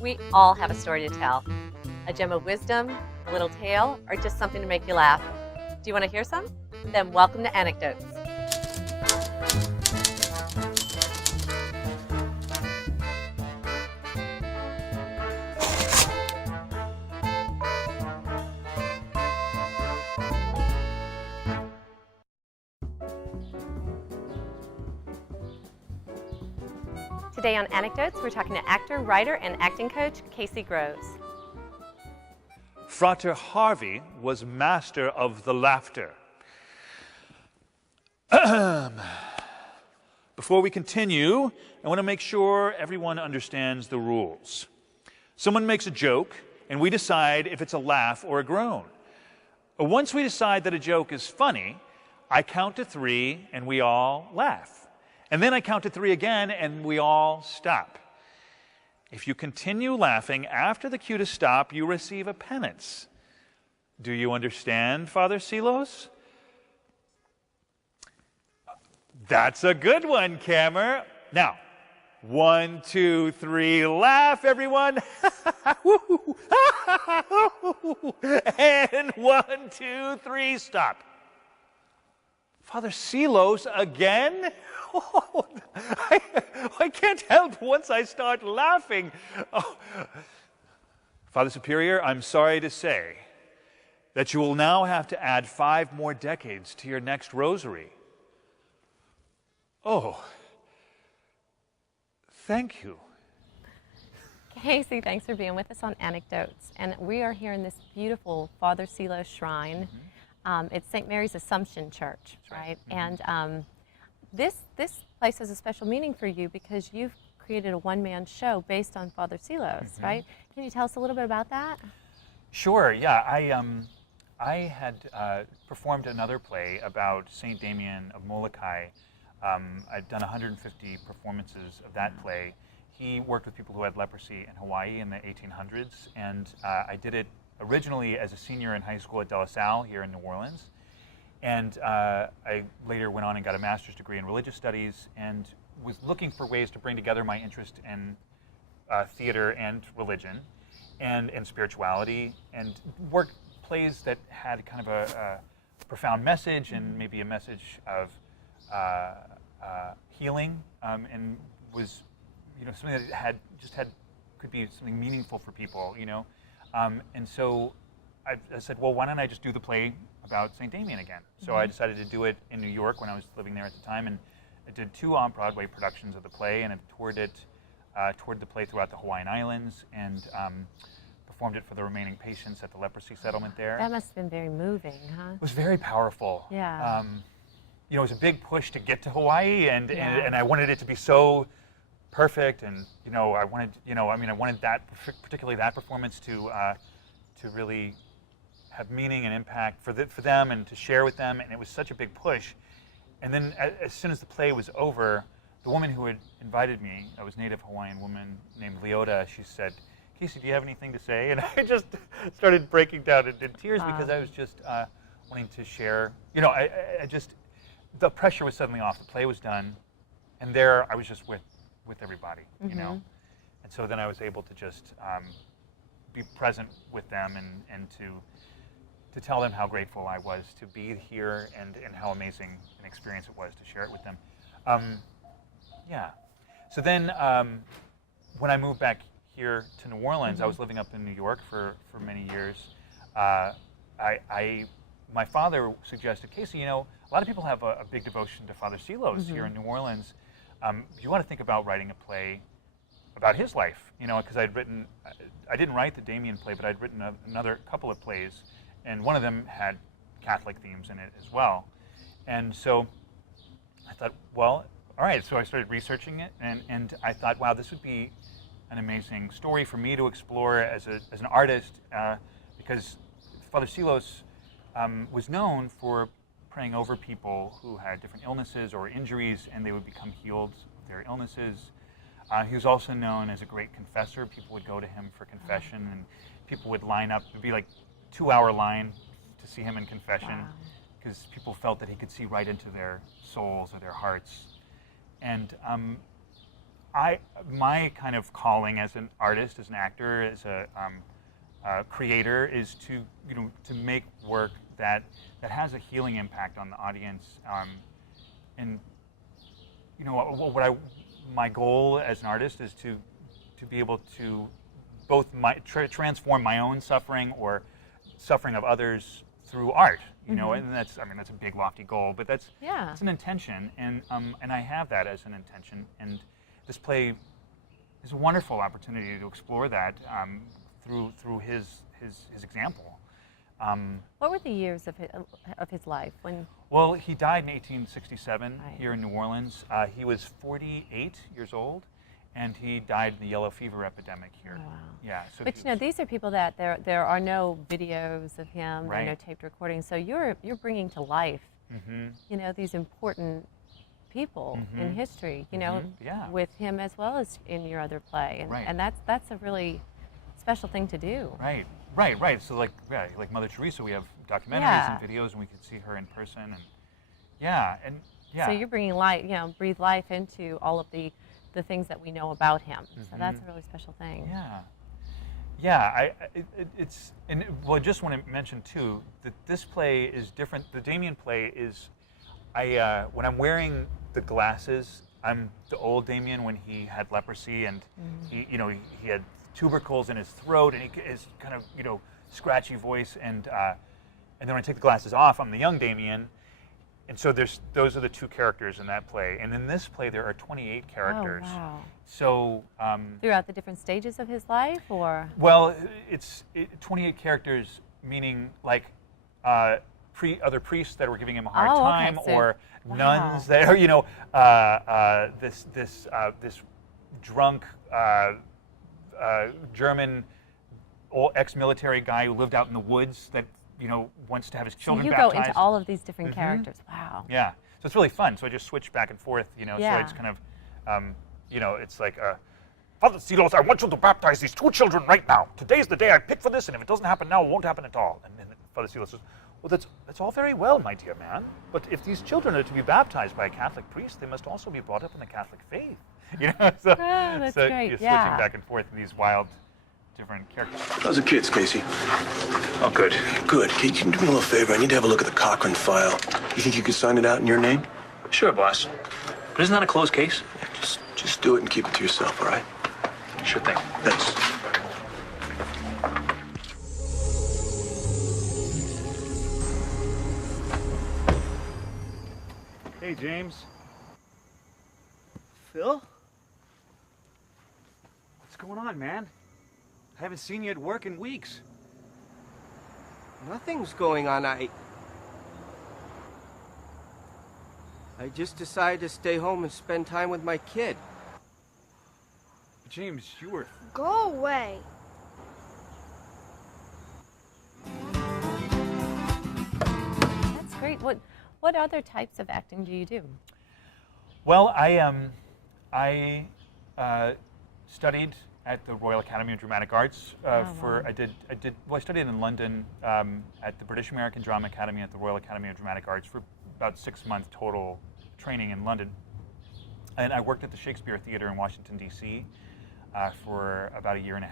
We all have a story to tell. A gem of wisdom, a little tale, or just something to make you laugh. Do you want to hear some? Then welcome to Anecdotes. Today on Anecdotes, we're talking to actor, writer, and acting coach Casey Groves. Frater Harvey was master of the laughter. Before we continue, I want to make sure everyone understands the rules. Someone makes a joke, and we decide if it's a laugh or a groan. Once we decide that a joke is funny, I count to 3, and we all laugh. And then I count to 3 again, and we all stop. If you continue laughing after the cue to stop, you receive a penance. Do you understand, Father Silos? That's a good one, Camer. Now, 1, 2, 3, laugh, everyone. And 1, 2, 3, stop. Father Silos again? Oh, I can't help once I start laughing. Oh. Father Superior, I'm sorry to say that you will now have to add 5 more decades to your next rosary. Oh, thank you. Casey, thanks for being with us on Anecdotes. And we are here in this beautiful Father Silos shrine. It's St. Mary's Assumption Church, right? And this place has a special meaning for you because you've created a one-man show based on Father Silos, right? Can you tell us a little bit about that? Sure, yeah. I had performed another play about St. Damien of Molokai. I'd done 150 performances of that play. He worked with people who had leprosy in Hawaii in the 1800s, and I did it originally as a senior in high school at De La Salle here in New Orleans. And I later went on and got a master's degree in religious studies and was looking for ways to bring together my interest in theater and religion and spirituality, and work plays that had kind of a profound message and maybe a message of healing, and was, something that could be something meaningful for people, and so I said, well, why don't I just do the play about St. Damien again? So I decided to do it in New York when I was living there at the time, and I did 2 on-Broadway productions of the play, and I toured the play throughout the Hawaiian Islands, and performed it for the remaining patients at the leprosy settlement there. That must have been very moving, huh? It was very powerful. Yeah. It was a big push to get to Hawaii, and I wanted it to be so perfect, and I wanted that, particularly that performance, to really have meaning and impact for them and to share with them, and it was such a big push. And then as soon as the play was over, the woman who had invited me, a Native Hawaiian woman named Leota, she said, Casey, do you have anything to say? And I just started breaking down in tears because I was just wanting to share. The pressure was suddenly off. The play was done, and there I was just with everybody, And so then I was able to just be present with them and to tell them how grateful I was to be here and how amazing an experience it was to share it with them. So then when I moved back here to New Orleans, I was living up in New York for many years. My father suggested, Casey, a lot of people have a big devotion to Father Silos here in New Orleans. You want to think about writing a play about his life, because I didn't write the Damien play, but I'd written another couple of plays, and one of them had Catholic themes in it as well. And so I thought, well, all right, so I started researching it, and I thought, wow, this would be an amazing story for me to explore as an artist, because Father Silos was known for praying over people who had different illnesses or injuries, and they would become healed of their illnesses. He was also known as a great confessor. People would go to him for confession, and people would line up. It would be like a 2-hour line to see him in confession, because people felt that he could see right into their souls or their hearts. And my kind of calling as an artist, as an actor, as a creator, is to to make work that has a healing impact on the audience, and my goal as an artist is to be able to both transform my own suffering or suffering of others through art. And that's a big lofty goal, but it's an intention, and I have that as an intention, and this play is a wonderful opportunity to explore that through his example. What were the years of his life when? Well, he died in 1867 here in New Orleans. He was 48 years old, and he died in the yellow fever epidemic here. Oh, wow. Yeah. So but these are people that there are no videos of him, there are no taped recordings. So you're bringing to life, these important people in history. With him as well as in your other play, and that's a really special thing to do. Right. So like Mother Teresa, we have documentaries and videos, and we can see her in person, and So you're bringing life, breathe life into all of the things that we know about him. So that's a really special thing. Yeah. I just want to mention too that this play is different. The Damien play is, when I'm wearing the glasses, I'm the old Damien when he had leprosy, and he had tubercles in his throat, and his kind of scratchy voice, and then when I take the glasses off, I'm the young Damien. And so those are the two characters in that play. And in this play, there are 28 characters. Oh, wow. So throughout the different stages of his life, or? Well, it's 28 characters, meaning like other priests that were giving him a hard time, okay. So, or nuns that are, this drunk German ex-military guy who lived out in the woods that wants to have his children baptized. So you go into all of these different characters. Wow. Yeah. So it's really fun. So I just switch back and forth, So it's kind of, it's like, Father Silos, I want you to baptize these two children right now. Today's the day I picked for this, and if it doesn't happen now, it won't happen at all. And then Father Silos says, well, that's all very well, my dear man, but if these children are to be baptized by a Catholic priest, they must also be brought up in the Catholic faith. So, that's great. You're switching back and forth in these wild, different characters. How's the kids, Casey? Oh, good. Good. Kate, can you do me a little favor? I need to have a look at the Cochran file. You think you could sign it out in your name? Sure, boss. But isn't that a closed case? Yeah, just do it and keep it to yourself, all right? Sure thing. Thanks. Hey, James. Phil? What's going on, man? I haven't seen you at work in weeks. Nothing's going on. I just decided to stay home and spend time with my kid. James, you were... Go away. That's great. What other types of acting do you do? Well, I studied at the Royal Academy of Dramatic Arts I studied in London at the British American Drama Academy at the Royal Academy of Dramatic Arts for about 6 months total training in London. And I worked at the Shakespeare Theatre in Washington, D.C. For about 1.5 years,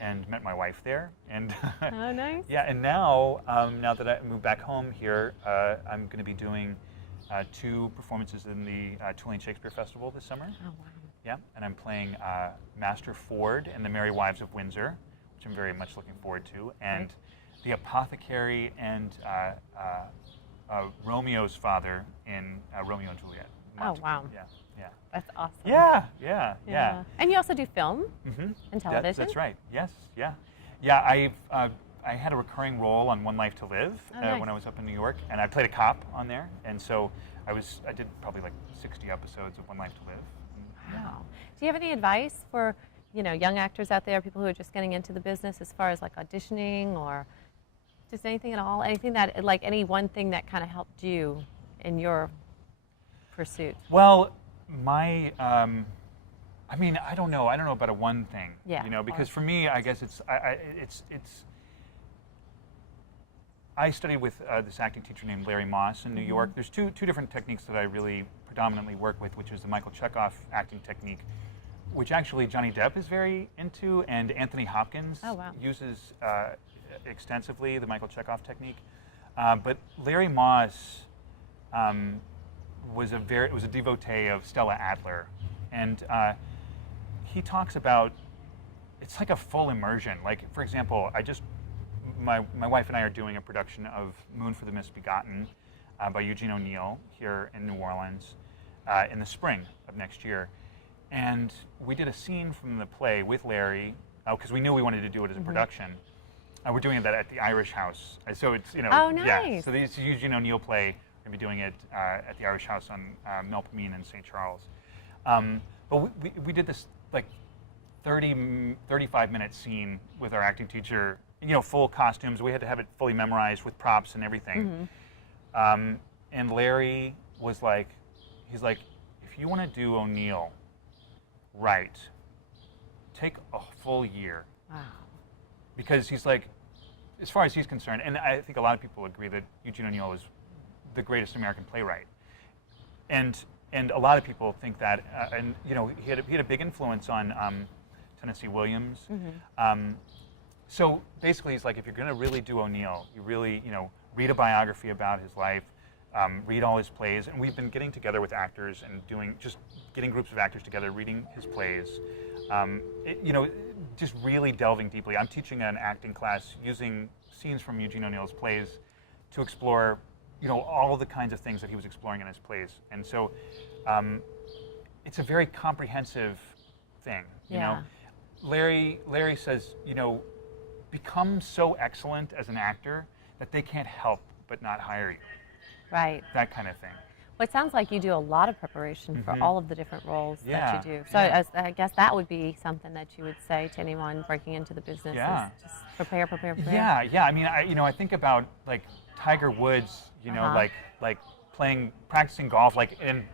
and met my wife there. And Oh, nice. yeah, and now that I moved back home here, I'm going to be doing 2 performances in the Tulane Shakespeare Festival this summer. Oh, wow. Yeah, and I'm playing Master Ford in The Merry Wives of Windsor, which I'm very much looking forward to, and the apothecary and Romeo's father in Romeo and Juliet. Oh, wow. Yeah. That's awesome. Yeah. And you also do film and television? That's right. Yes. Yeah. I had a recurring role on One Life to Live nice. when I was up in New York, and I played a cop on there, and so I did probably like 60 episodes of One Life to Live. Wow. Do you have any advice for young actors out there, people who are just getting into the business, as far as like auditioning or just anything at all? Anything that, like, any one thing that kind of helped you in your pursuit? Well, my, I don't know about a one thing. Yeah. Because for me, I guess I studied with this acting teacher named Larry Moss in New York. There's two different techniques that I really predominantly work with, which is the Michael Chekhov acting technique, which actually Johnny Depp is very into, and Anthony Hopkins uses extensively the Michael Chekhov technique. But Larry Moss was a devotee of Stella Adler, and he talks about it's like a full immersion. Like, for example, my wife and I are doing a production of Moon for the Misbegotten by Eugene O'Neill here in New Orleans in the spring of next year. And we did a scene from the play with Larry, because we knew we wanted to do it as a production. We're doing that at the Irish House. So it's, Oh, nice. Yeah. So it's a Eugene O'Neill play. We're going to be doing it at the Irish House on Melpomene in St. Charles. But we did this like 35-minute scene with our acting teacher, full costumes. We had to have it fully memorized with props and everything. And Larry was like, he's like, if you want to do O'Neill right, take a full year. Wow. Because he's like, as far as he's concerned, and I think a lot of people agree that Eugene O'Neill is the greatest American playwright. And a lot of people think that, and he had a big influence on Tennessee Williams. So basically, he's like, if you're going to really do O'Neill, you really, read a biography about his life, read all his plays, and we've been getting together with actors and getting groups of actors together, reading his plays, just really delving deeply. I'm teaching an acting class using scenes from Eugene O'Neill's plays to explore, all of the kinds of things that he was exploring in his plays. And so it's a very comprehensive thing, you know. Larry says, become so excellent as an actor that they can't help but not hire you. Right. That kind of thing. Well, it sounds like you do a lot of preparation for all of the different roles that you do. So I guess that would be something that you would say to anyone breaking into the business is just prepare. Yeah. I mean, I think about like Tiger Woods, like practicing golf, like in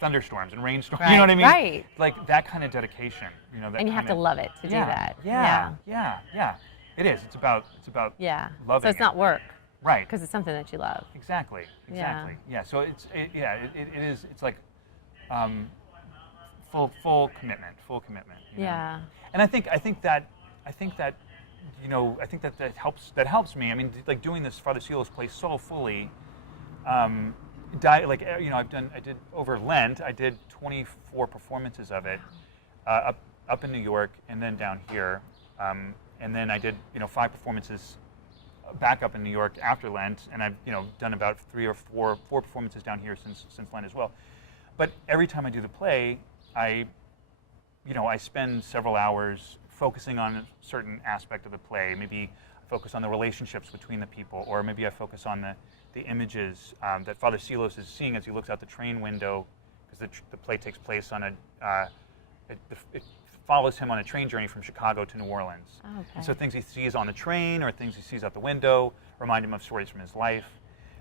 thunderstorms and rainstorms. Right. You know what I mean? Right. Like that kind of dedication. And you have to love it to do that. Yeah. It is. It's about loving So it's not work. Right. Because it's something that you love. Exactly. Yeah. So it is. It's like full commitment. Yeah. And I think that helps me. I mean, like doing this Father Silo's play so fully. I did over Lent. I did 24 performances of it, up in New York and then down here, and then I did 5 performances back up in New York after Lent, and I've done about 3 or 4 performances down here since Lent as well. But every time I do the play, I spend several hours focusing on a certain aspect of the play. Maybe I focus on the relationships between the people, or maybe I focus on the images that Father Silos is seeing as he looks out the train window, because the play takes place on it follows him on a train journey from Chicago to New Orleans. Oh, okay. And so things he sees on the train or things he sees out the window remind him of stories from his life.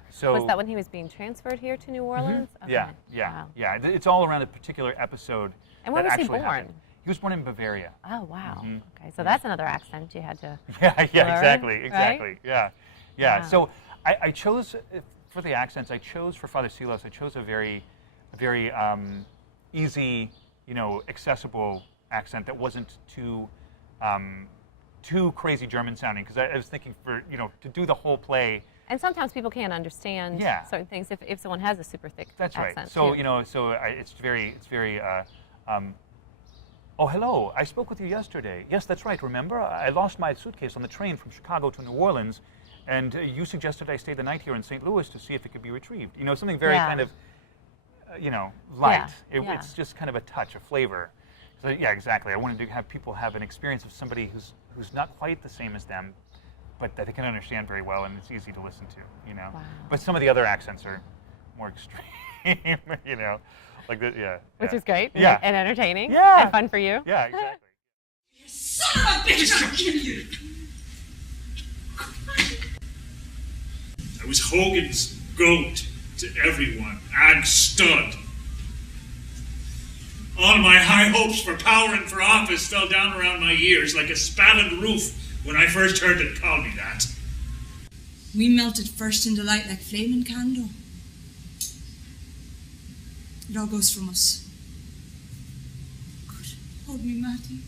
So was that when he was being transferred here to New Orleans? Okay. Yeah. Wow. It's all around a particular episode. And where that was he actually born? happened. He was born in Bavaria. Oh, wow. Okay, so that's another accent you had to Yeah, learn, exactly. right? Yeah. So I chose, for the accents, for Father Silos, I chose a very easy, accessible accent that wasn't too crazy German sounding, because I was thinking to do the whole play. And sometimes people can't understand certain things if someone has a super thick accent. Right. So too. it's very. Oh, hello. I spoke with you yesterday. Yes, that's right. Remember, I lost my suitcase on the train from Chicago to New Orleans, and you suggested I stay the night here in St. Louis to see if it could be retrieved. Something very kind of, light. It's just kind of a touch, a flavor. So yeah, exactly. I wanted to have people have an experience of somebody who's not quite the same as them, but that they can understand very well, and it's easy to listen to. Wow. But some of the other accents are more extreme. Like that. Which is great. Yeah. And entertaining. Yeah. And fun for you. Yeah, exactly. Son of a bitch! I'll kill you! I was Hogan's goat to everyone, and stud. All my high hopes for power and for office fell down around my ears like a spattered roof when I first heard it call me that. We melted first in the light like flaming candle. It all goes from us. Good. Hold me, Matty.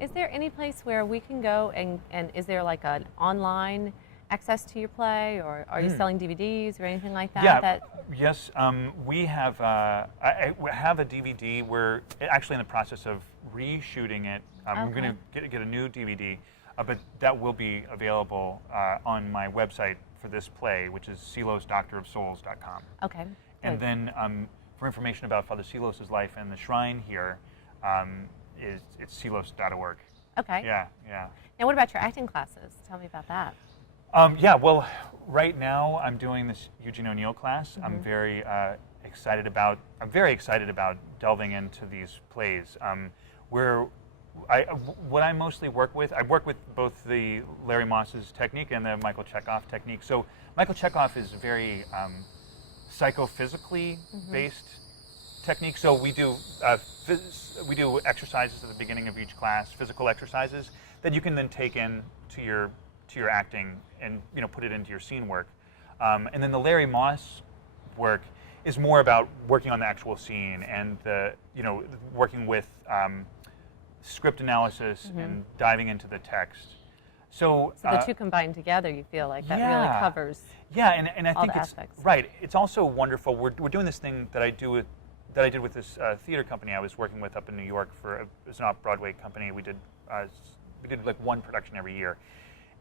Is there any place where we can go and is there like an online access to your play, or are you selling DVDs or anything like that? Yeah, yes, we have, I have a DVD. We're actually in the process of reshooting it. I'm going to get a new DVD, but that will be available on my website for this play, which is silosdoctorofsouls.com. Okay. And good. then for information about Father Silos's life and the shrine here, it's silos.org. Okay. Yeah, yeah. Now, what about your acting classes? Tell me about that. Yeah, well, right now I'm doing this Eugene O'Neill class. I'm very excited about. I'm very excited about delving into these plays. What I mostly work with, I work with both the Larry Moss's technique and the Michael Chekhov technique. So Michael Chekhov is very psychophysically based technique. So we do exercises at the beginning of each class, physical exercises that you can then take in to your acting and put it into your scene work. And then the Larry Moss work is more about working on the actual scene and working with script analysis and diving into the text. So the two combined together, you feel like that really covers. Yeah, and I all think the it's aspects. right. It's also wonderful. We're doing this thing that I did with this theater company I was working with up in New York it was an off-Broadway company. We did like one production every year,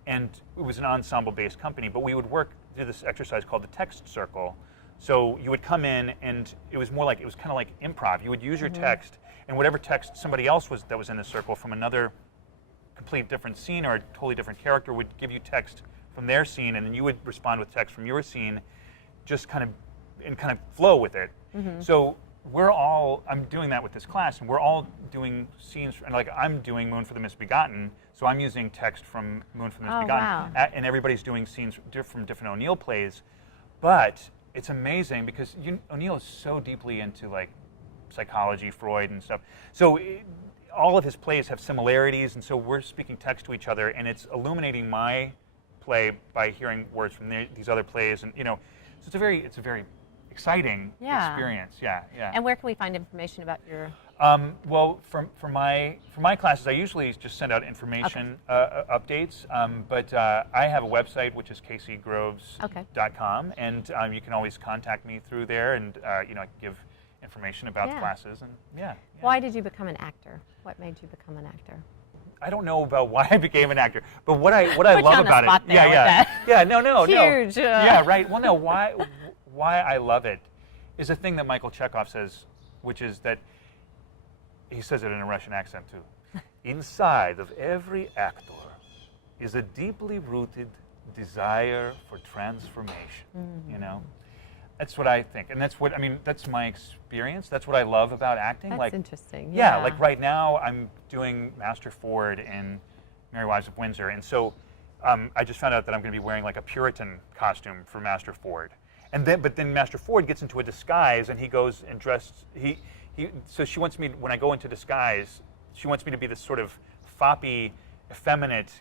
and it was an ensemble-based company. But we would do this exercise called the text circle. So you would come in, and it was kind of like improv. You would use your text, and whatever text somebody else that was in the circle from another complete different scene or a totally different character would give you text from their scene, and then you would respond with text from your scene, just kind of flow with it. So I'm doing that with this class, and we're all doing scenes, and like I'm doing Moon for the Misbegotten, so I'm using text from Moon for the Misbegotten, and everybody's doing scenes from different O'Neill plays, but it's amazing because O'Neill is so deeply into like psychology, Freud and stuff, so all of his plays have similarities, and so we're speaking text to each other, and it's illuminating my play by hearing words from these other plays, and so it's a very exciting experience. Yeah. And where can we find information about your? Well, for my classes, I usually just send out information updates. But I have a website which is kcgroves.com, and you can always contact me through there, and I can give information about the classes. And Why did you become an actor? What made you become an actor? I don't know about why I became an actor, but what I love about it. No. Huge. Yeah, right. Well, no, why I love it is a thing that Michael Chekhov says, which is that he says it in a Russian accent too. Inside of every actor is a deeply rooted desire for transformation. That's what I think, and that's my experience. That's what I love about acting. That's like interesting. Yeah, like right now I'm doing Master Ford in Merry Wives of Windsor, and so I just found out that I'm going to be wearing like a Puritan costume for Master Ford. But then Master Ford gets into a disguise, and he goes and so she wants me, when I go into disguise, she wants me to be this sort of foppy, effeminate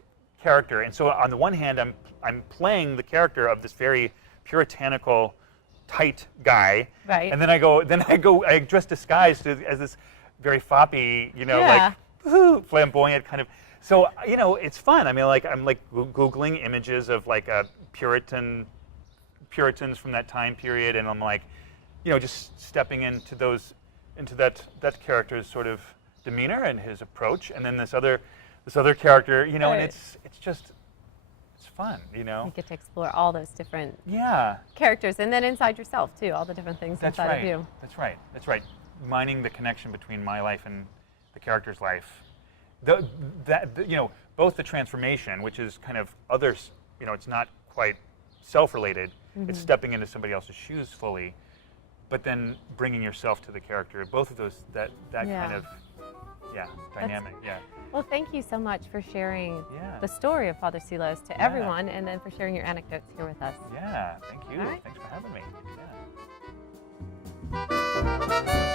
character. And so on the one hand, I'm playing the character of this very puritanical, tight guy. Right. And then I dress disguised as this very foppy, like flamboyant kind of. So it's fun. I'm Googling images of like a Puritans from that time period, and I'm like, just stepping into that character's sort of demeanor and his approach, and then this other character, and it's fun, You get to explore all those different characters, and then inside yourself too, all the different things inside of you. That's right. Mining the connection between my life and the character's life. Both the transformation, which is kind of others, it's not quite self-related. It's stepping into somebody else's shoes fully, but then bringing yourself to the character. Both of those, that kind of, dynamic. Well, thank you so much for sharing the story of Father Silos to everyone, and then for sharing your anecdotes here with us. Yeah, thank you. All right. Thanks for having me. Yeah.